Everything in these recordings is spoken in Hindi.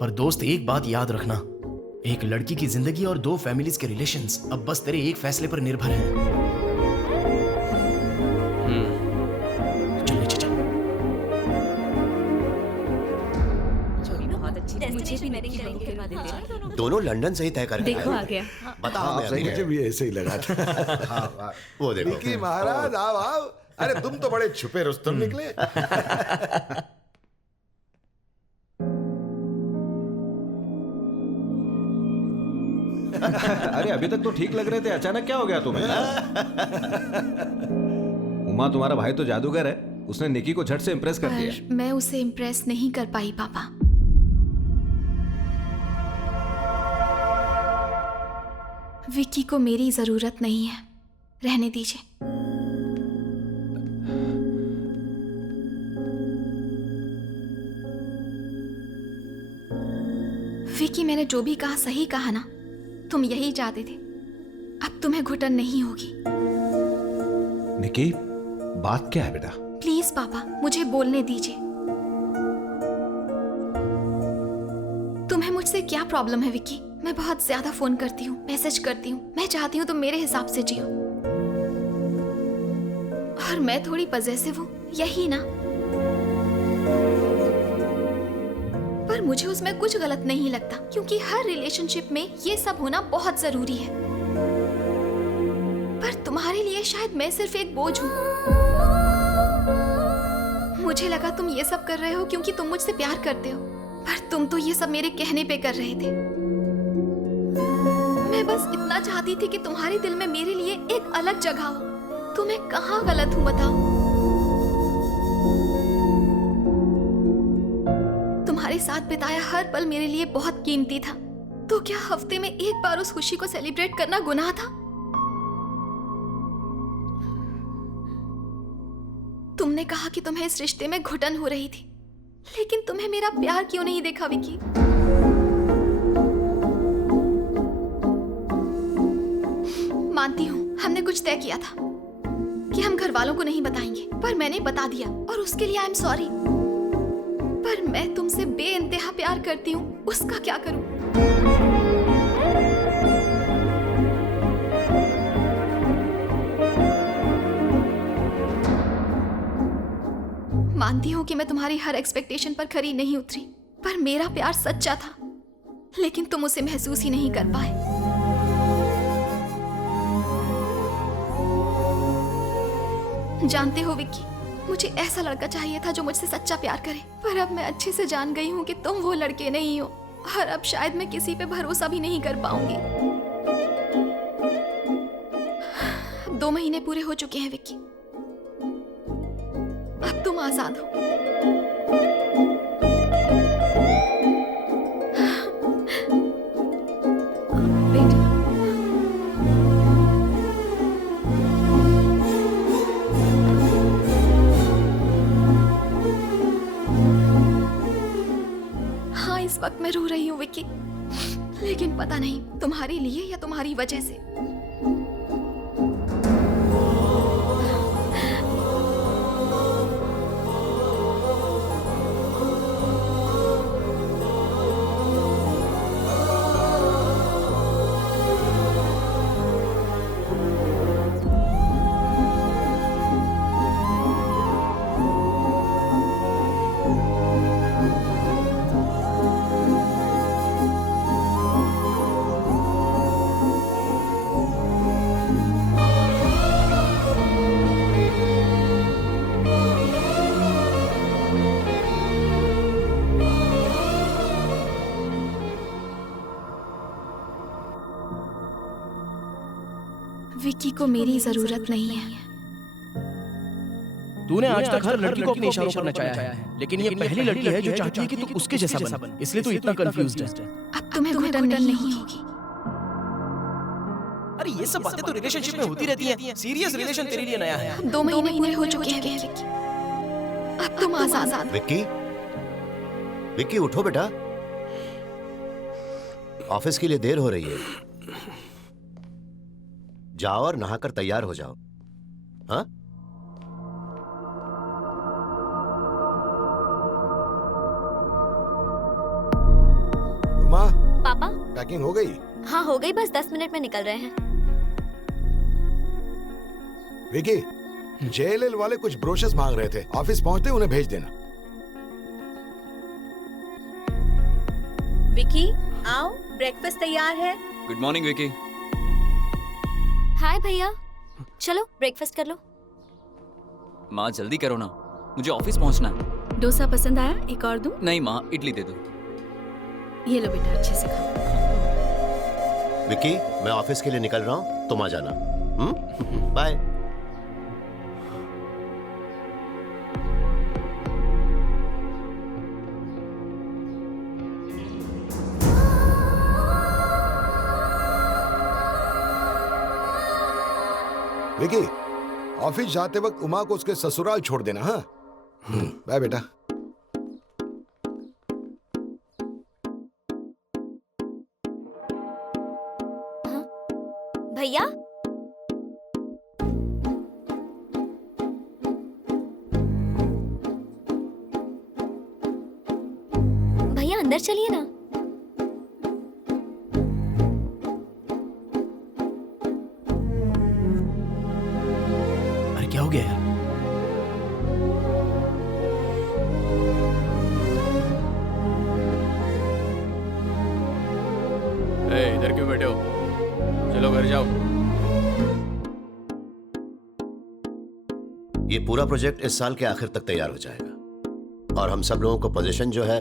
पर दोस्त एक बात याद रखना, एक लड़की की जिंदगी और दो फैमिलीज के रिलेशंस अब बस तेरे एक फैसले पर निर्भर हैं। चल नीचे चल। मुझे भी निकी वालों के बाद देते। दोनों लंदन से ही तय कर देखो आ गया। बताओ हाँ, मैं मुझे भी ऐसे ही लगा था। हाँ, वो देखो निकी महाराज आओ आओ। अरे तुम तो बड़े छुपे रुस्तम निकले। अरे अभी तक तो ठीक लग रहे थे, अचानक क्या हो गया तुम्हें? उमा तुम्हारा भाई तो जादूगर है, उसने निकी को झट से इम्प्रेस कर दिया। पर मैं उसे इम्प्रेस नहीं कर पाई पापा। विक्की को मेरी जरूरत नहीं है, रहने दीजिए। विक्की, मैंने जो भी कहा सही कहा ना? तुम यही चाहते थे। अब तुम्हें घुटन नहीं होगी। निकी, बात क्या है बेटा? प्लीज पापा, मुझे बोलने दीजिए। तुम्हें मुझसे क्या प्रॉब्लम है विक्की? मैं बहुत ज्यादा फोन करती हूँ, मैसेज करती हूँ। मैं चाहती हूँ तुम मेरे हिसाब से जियो। और मैं थोड़ी पजेसिव हूँ, यही ना? पर मुझे उसमें कुछ गलत नहीं लगता, क्योंकि हर रिलेशनशिप में ये सब होना बहुत जरूरी है। पर तुम्हारे लिए शायद मैं सिर्फ एक बोझ हूँ। मुझे लगा तुम ये सब कर रहे हो क्योंकि तुम मुझसे प्यार करते हो, पर तुम तो ये सब मेरे कहने पे कर रहे थे। मैं बस इतना चाहती थी कि तुम्हारे दिल में मेरे लिए एक अलग जगह हो। तो मैं कहाँ गलत हूँ बताओ? तुम्हारे साथ बिताया हर पल मेरे लिए बहुत कीमती था। तो क्या हफ्ते में एक बार उस खुशी को सेलिब्रेट करना गुनाह था? तुमने कहा कि तुम्हें इस रिश्ते में घुटन हो रही थी, लेकिन तुम्हें मेरा प्यार क्यों नहीं देखा विक्की? मानती हूँ हमने कुछ तय किया था कि हम घर वालों को नहीं बताएंगे, पर मैंने बता दिया और उसके लिए आई एम सॉरी। पर मैं तुमसे बेइंतहा प्यार करती हूँ, उसका क्या करूँ? मानती हूँ कि मैं तुम्हारी हर एक्सपेक्टेशन पर खरी नहीं उतरी, पर मेरा प्यार सच्चा था, लेकिन तुम उसे महसूस ही नहीं कर पाए। जानते हो विक्की, मुझे ऐसा लड़का चाहिए था जो मुझसे सच्चा प्यार करे, पर अब मैं अच्छे से जान गई हूँ कि तुम वो लड़के नहीं हो, और अब शायद मैं किसी पे भरोसा भी नहीं कर पाऊंगी। 2 महीने पूरे हो चुके हैं विक्की, अब तुम आजाद हो। बेटा, हाँ इस वक्त मैं रो रही हूँ विक्की, लेकिन पता नहीं तुम्हारे लिए या तुम्हारी वजह से। विक्की को मेरी जरूरत नहीं है। तूने आज तक हर लड़की को अपने इशारों पर नचाया है, लेकिन ये पहली लड़की है जो चाहती है कि तू उसके जैसा बन, इसलिए तू इतना कंफ्यूज्ड है। अब तुम्हें घुटन नहीं होगी। अरे ये सब बातें तो रिलेशनशिप में होती रहती हैं। सीरियस रिलेशन तेरे लिए नया है। 2 महीने पूरे हो चुके हैं विक्की, अब तुम आजाद। विक्की, विक्की उठो बेटा, ऑफिस के लिए देर हो रही है। जाओ और नहाकर तैयार हो जाओ। हाँ? उमा, पापा पैकिंग हो गई? हाँ हो गई, बस 10 मिनट में निकल रहे हैं। विकी, जेएलएल वाले कुछ ब्रोशर्स मांग रहे थे, ऑफिस पहुंचते उन्हें भेज देना। विकी आओ, ब्रेकफास्ट तैयार है। Good morning Vicky. हाय भैया, चलो ब्रेकफास्ट कर लो। माँ जल्दी करो ना, मुझे ऑफिस पहुंचना है। डोसा पसंद आया? एक और दूं? नहीं माँ, इडली दे दो। ये लो बेटा, अच्छे से खाओ। विक्की, मैं ऑफिस के लिए निकल रहा हूँ, तुम आ जाना। बाय। विकी, ऑफिस जाते वक्त उमा को उसके ससुराल छोड़ देना। हाँ, बाय बेटा। भैया भैया अंदर चलिए ना। अरे क्या हो गया यार? इधर क्यों बैठे हो? चलो घर जाओ। ये पूरा प्रोजेक्ट इस साल के आखिर तक तैयार हो जाएगा और हम सब लोगों को पोजीशन जो है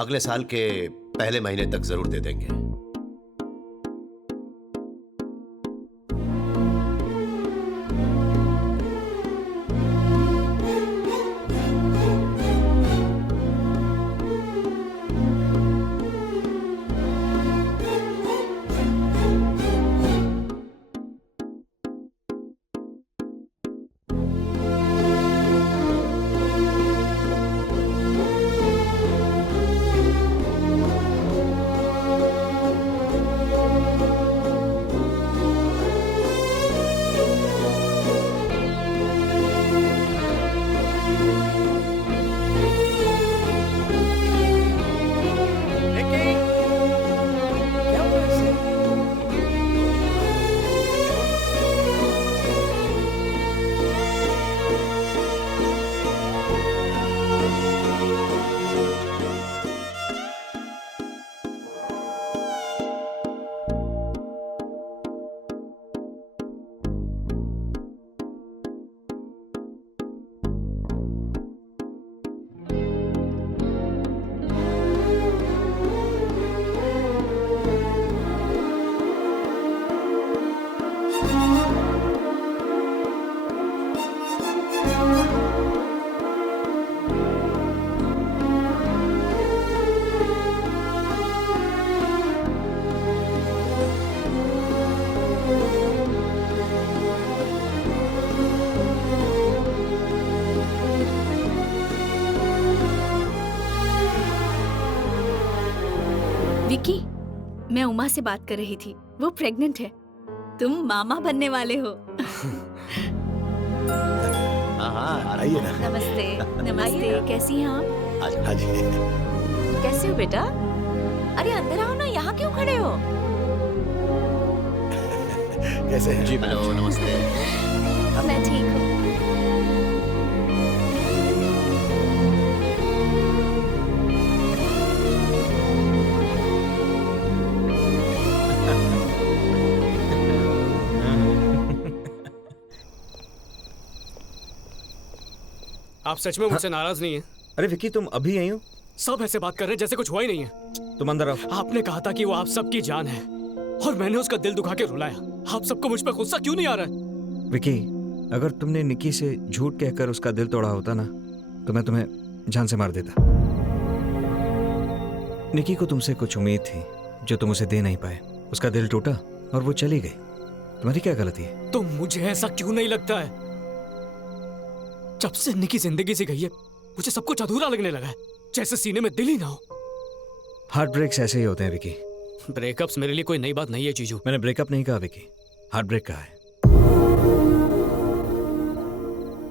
अगले साल के पहले महीने तक जरूर दे देंगे। विकी, मैं उमा से बात कर रही थी, वो प्रेग्नेंट है। तुम मामा बनने वाले हो। हाँ, आइए ना। नमस्ते। नमस्ते, कैसी हैं आप? हाँ जी। कैसे हो बेटा? अरे अंदर आओ ना, यहाँ क्यों खड़े हो? कैसे हैं? जी हेलो, नमस्ते। मैं ठीक हूँ। आप सच में मुझसे नाराज नहीं हैं? अरे विकी, तुम अभी आई हो? सब ऐसे बात कर रहे हैं जैसे कुछ हुआ ही नहीं है। तुम अंदर आओ। आपने कहा था कि वो आप सबकी जान है और मैंने उसका दिल दुखा के रुलाया। आप सबको मुझ पर गुस्सा क्यों नहीं आ रहा है? विकी, अगर तुमने निकी से झूठ कहकर उसका दिल तोड़ा होता ना, तो मैं तुम्हें जान से मार देता। निकी को तुमसे कुछ उम्मीद थी जो तुम उसे दे नहीं पाए। उसका दिल टूटा और वो चली गई। तुम्हारी क्या गलती है? तो मुझे ऐसा क्यों नहीं लगता है? जब से निकी जिंदगी से गई है, मुझे सब कुछ अधूरा लगने लगा है, जैसे सीने में दिल ही ना हो। हार्ट ब्रेक्स ऐसे ही होते हैं विकी। ब्रेकअप्स मेरे लिए कोई नई बात नहीं है जीजू। मैंने ब्रेकअप नहीं कहा विकी, हार्ट ब्रेक कहा है।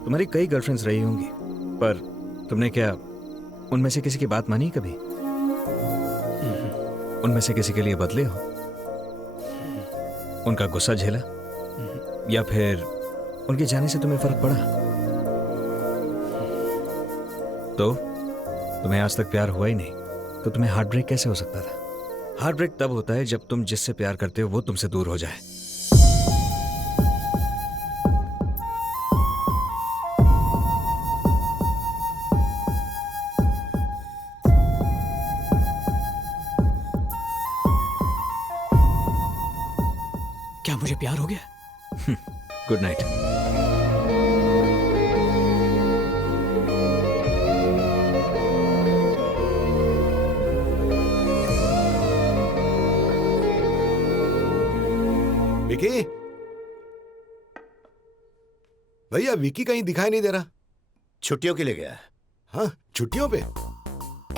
तुम्हारी कई गर्लफ्रेंड्स रही होंगी, पर तुमने क्या उनमें से किसी की बात मानी कभी? उनमें से किसी के लिए बदले हो? उनका गुस्सा झेला या फिर उनके जाने से तुम्हें फर्क पड़ा? तो तुम्हें आज तक प्यार हुआ ही नहीं, तो तुम्हें हार्ट ब्रेक कैसे हो सकता था? हार्ट ब्रेक तब होता है जब तुम जिससे प्यार करते हो वो तुमसे दूर हो जाए। क्या मुझे प्यार हो गया? Good night. विकी, भैया विकी कहीं दिखाई नहीं दे रहा। छुट्टियों के लिए गया है। हाँ, छुट्टियों पे?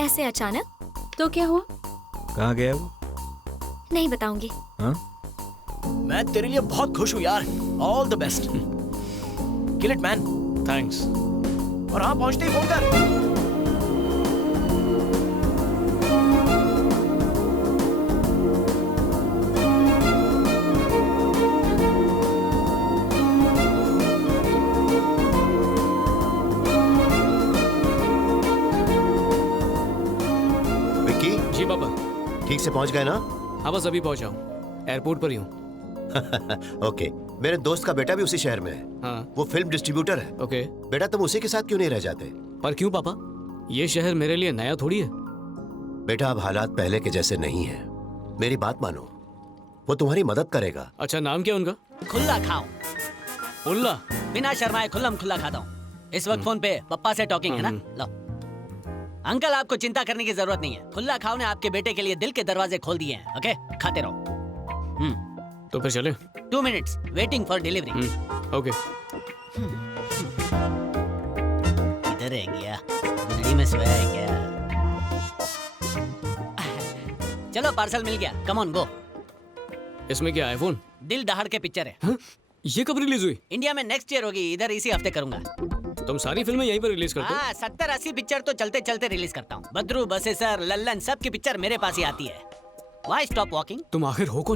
ऐसे अचानक? तो क्या हुआ? कहाँ गया वो? नहीं बताऊंगी। हाँ? मैं तेरे लिए बहुत खुश हूँ यार। All the best. Kill it man. Thanks. और हाँ, पहुंचते ही फोन कर। विक्की, जी पापा। ठीक से पहुंच गए ना? हाँ बस अभी पहुंचा हूँ, एयरपोर्ट पर ही हूँ। ओके, मेरे दोस्त का बेटा भी उसी शहर में है। हाँ। वो फिल्म डिस्ट्रीब्यूटर है। ओके। बेटा, तुम उसी के साथ क्यों नहीं रह जाते? पर क्यों पापा? ये शहर मेरे लिए नया थोड़ी है। बेटा, अब हालात पहले के जैसे नहीं है। मेरी बात मानो, वो तुम्हारी मदद करेगा। अच्छा, नाम क्या उनका? खुला खाओ, उल्ला। बिना शर्माए खुल्लम खुल्ला खाता हूँ। इस वक्त फोन पे पप्पा से टॉकिंग है ना? लो अंकल, आपको चिंता करने की जरूरत नहीं है। खुल्ला खाओ ने आपके बेटे के लिए दिल के दरवाजे खोल दिए हैं। ओके, खाते रहो। तो फिर चले? 2 minutes waiting for delivery. Okay. इधर है गया, गुदड़ी में सोया है क्या? चलो, पार्सल मिल गया। Come on go. इसमें क्या, आईफोन? दिल दहाड़ के पिक्चर है। हाँ? ये कब रिलीज हुई? इंडिया में नेक्स्ट ईयर होगी, इधर इसी हफ्ते करूंगा। तुम सारी फिल्में यहीं पर रिलीज करते हो? हाँ, 70-80 पिक्चर तो चलते चलते रिलीज करता हूँ। बद्रू, बसेसर, लल्लन, सब की पिक्चर मेरे पास ही आती है। Why stop walking? तुम आखिर हो कौन?